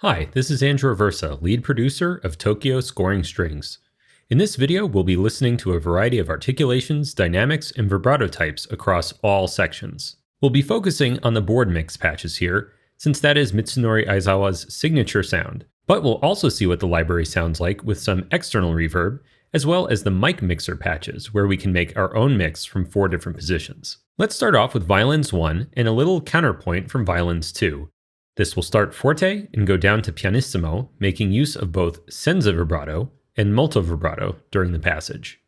Hi, this is Andrew Aversa, lead producer of Tokyo Scoring Strings. In this video, we'll be listening to a variety of articulations, dynamics, and vibrato types across all sections. We'll be focusing on the board mix patches here, since that is Mitsunori Aizawa's signature sound, but we'll also see what the library sounds like with some external reverb, as well as the mic mixer patches, where we can make our own mix from 4 different positions. Let's start off with Violins I and a little counterpoint from Violins II. This will start forte and go down to pianissimo, making use of both senza vibrato and molto vibrato during the passage.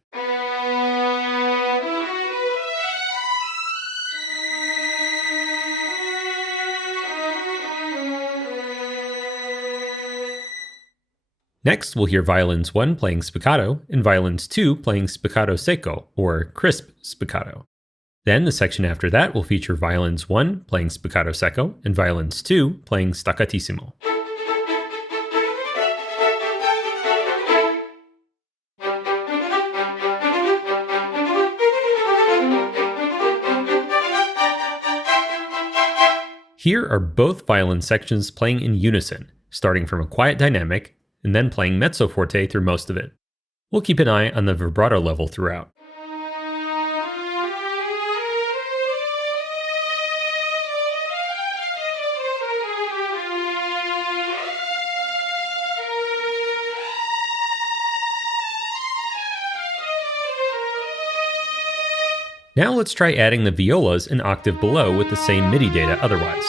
Next, we'll hear Violins I playing spiccato and Violins II playing spiccato secco, or crisp spiccato. Then the section after that will feature Violins I playing spiccato secco and Violins II playing staccatissimo. Here are both violin sections playing in unison, starting from a quiet dynamic and then playing mezzo forte through most of it. We'll keep an eye on the vibrato level throughout. Now let's try adding the violas an octave below with the same MIDI data otherwise.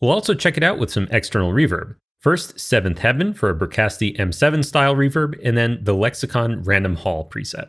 We'll also check it out with some external reverb. First, 7th Heaven for a Bricasti M7 style reverb, and then the Lexicon Random Hall preset.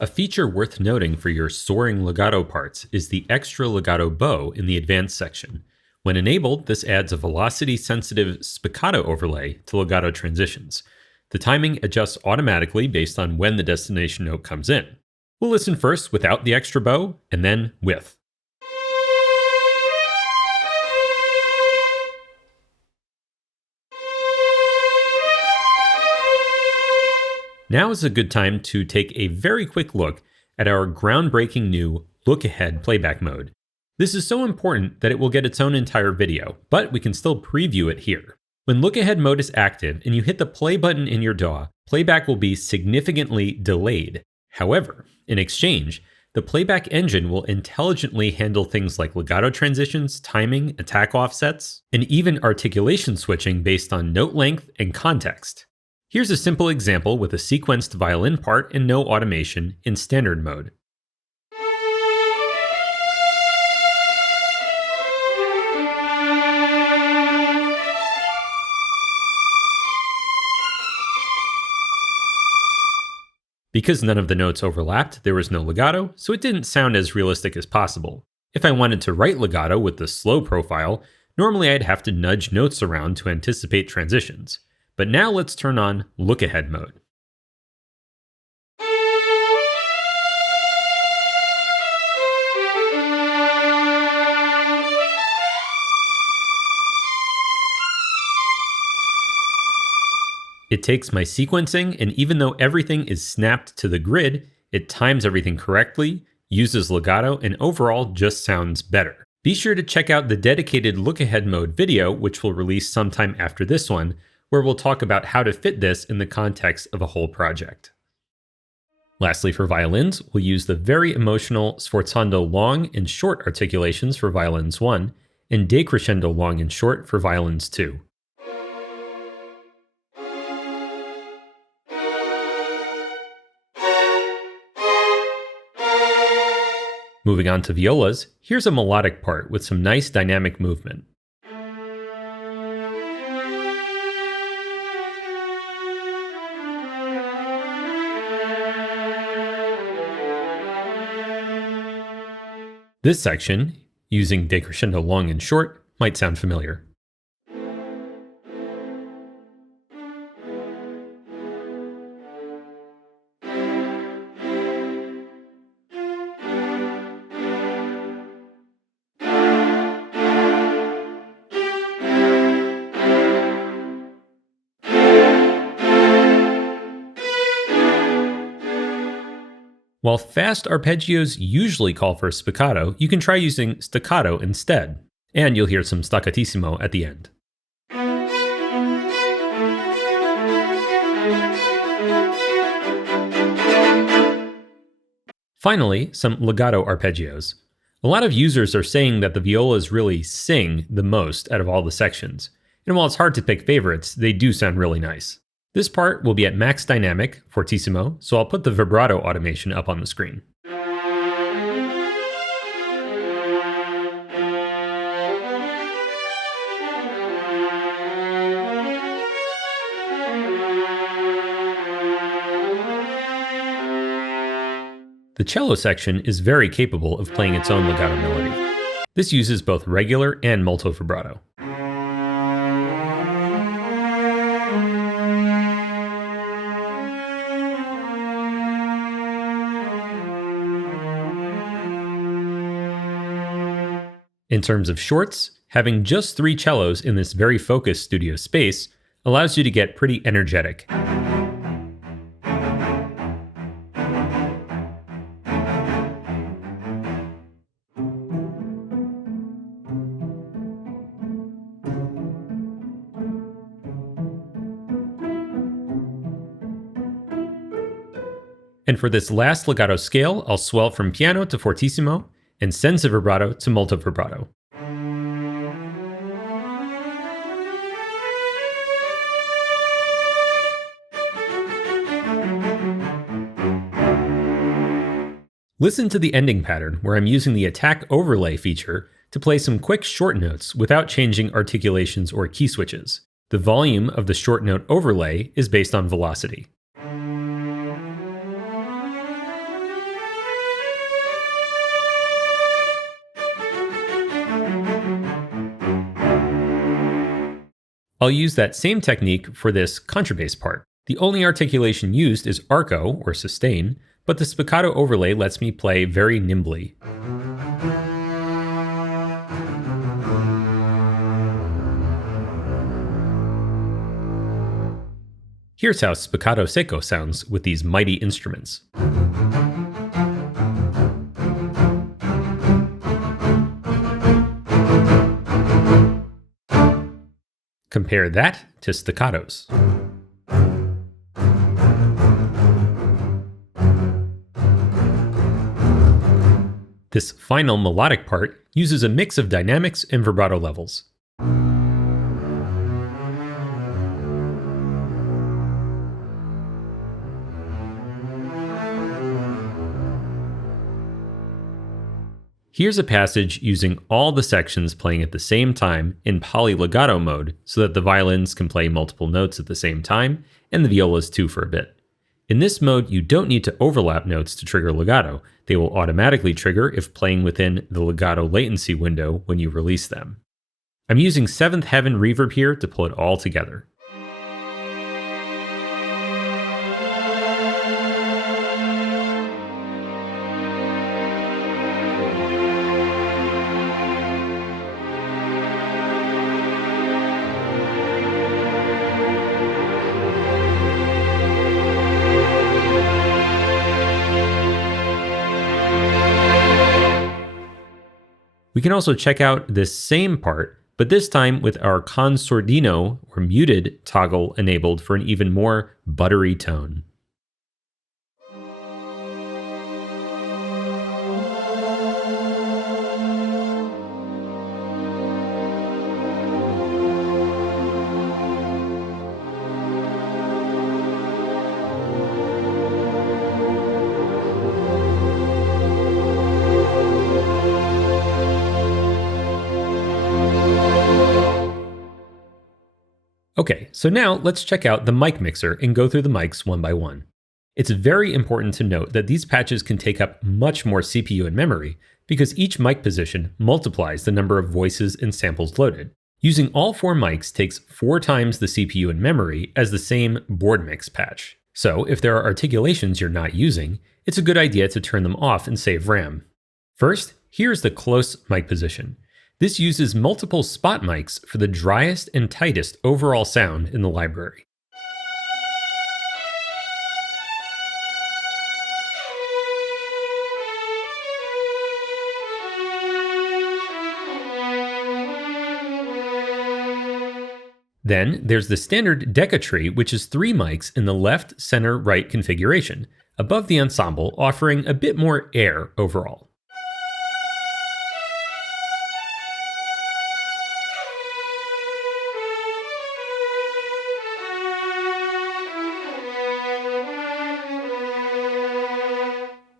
A feature worth noting for your soaring legato parts is the extra legato bow in the advanced section. When enabled, this adds a velocity-sensitive spiccato overlay to legato transitions. The timing adjusts automatically based on when the destination note comes in. We'll listen first without the extra bow, and then with. Now is a good time to take a very quick look at our groundbreaking new Look Ahead playback mode. This is so important that it will get its own entire video, but we can still preview it here. When Look Ahead mode is active and you hit the play button in your DAW, playback will be significantly delayed. However, in exchange, the playback engine will intelligently handle things like legato transitions, timing, attack offsets, and even articulation switching based on note length and context. Here's a simple example with a sequenced violin part and no automation in standard mode. Because none of the notes overlapped, there was no legato, so it didn't sound as realistic as possible. If I wanted to write legato with the slow profile, normally I'd have to nudge notes around to anticipate transitions. But now let's turn on Look Ahead mode. It takes my sequencing, and even though everything is snapped to the grid, it times everything correctly, uses legato, and overall just sounds better. Be sure to check out the dedicated Look Ahead mode video, which will release sometime after this one, where we'll talk about how to fit this in the context of a whole project. Lastly, for violins, we'll use the very emotional sforzando long and short articulations for Violins I, and decrescendo long and short for Violins II. Moving on to violas, here's a melodic part with some nice dynamic movement. This section, using decrescendo long and short, might sound familiar. While fast arpeggios usually call for spiccato, you can try using staccato instead, and you'll hear some staccatissimo at the end. Finally, some legato arpeggios. A lot of users are saying that the violas really sing the most out of all the sections, and while it's hard to pick favorites, they do sound really nice. This part will be at max dynamic, fortissimo, so I'll put the vibrato automation up on the screen. The cello section is very capable of playing its own legato melody. This uses both regular and molto vibrato. In terms of shorts, having just 3 cellos in this very focused studio space allows you to get pretty energetic. And for this last legato scale, I'll swell from piano to fortissimo and senza vibrato to molto vibrato. Listen to the ending pattern where I'm using the attack overlay feature to play some quick short notes without changing articulations or key switches. The volume of the short note overlay is based on velocity. I'll use that same technique for this contrabass part. The only articulation used is arco, or sustain, but the spiccato overlay lets me play very nimbly. Here's how spiccato secco sounds with these mighty instruments. Compare that to staccatos. This final melodic part uses a mix of dynamics and vibrato levels. Here's a passage using all the sections playing at the same time in polylegato mode so that the violins can play multiple notes at the same time, and the violas too for a bit. In this mode, you don't need to overlap notes to trigger legato. They will automatically trigger if playing within the legato latency window when you release them. I'm using 7th Heaven reverb here to pull it all together. We can also check out this same part, but this time with our con sordino or muted toggle enabled for an even more buttery tone. Okay, so now let's check out the mic mixer and go through the mics one by one. It's very important to note that these patches can take up much more CPU and memory because each mic position multiplies the number of voices and samples loaded. Using all 4 mics takes 4 times the CPU and memory as the same board mix patch. So if there are articulations you're not using, it's a good idea to turn them off and save RAM. First, here's the close mic position. This uses multiple spot mics for the driest and tightest overall sound in the library. Then there's the standard Deca tree, which is 3 mics in the left, center, right configuration, above the ensemble, offering a bit more air overall.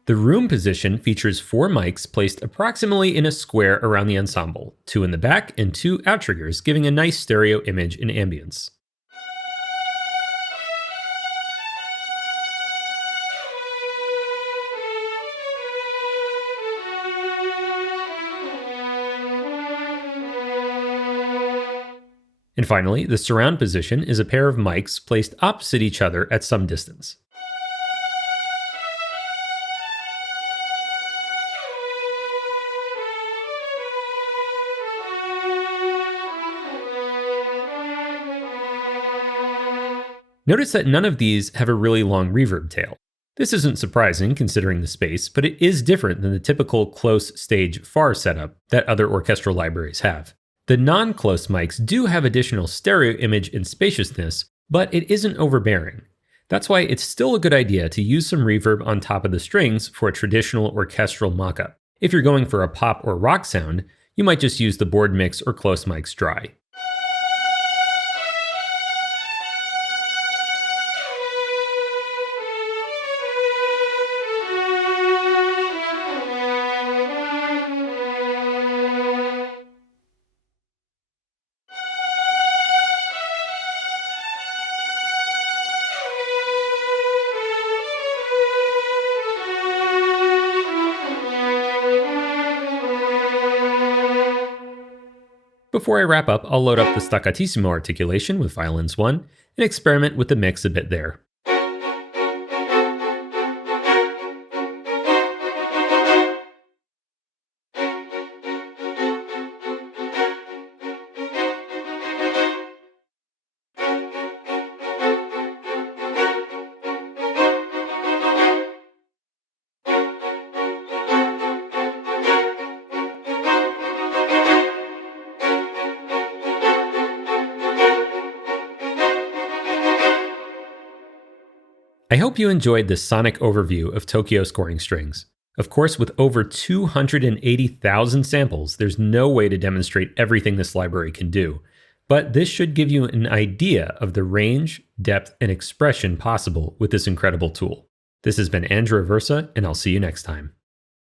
The room position features 4 mics placed approximately in a square around the ensemble, 2 in the back and 2 outriggers, giving a nice stereo image and ambience. And finally, the surround position is a pair of mics placed opposite each other at some distance. Notice that none of these have a really long reverb tail. This isn't surprising considering the space, but it is different than the typical close stage far setup that other orchestral libraries have. The non-close mics do have additional stereo image and spaciousness, but it isn't overbearing. That's why it's still a good idea to use some reverb on top of the strings for a traditional orchestral mock-up. If you're going for a pop or rock sound, you might just use the board mix or close mics dry. Before I wrap up, I'll load up the staccatissimo articulation with Violins I and experiment with the mix a bit there. I hope you enjoyed this sonic overview of Tokyo scoring strings. Of course, with over 280,000 samples, there's no way to demonstrate everything this library can do, but this should give you an idea of the range, depth, and expression possible with this incredible tool. This has been Andrew Aversa, and I'll see you next time.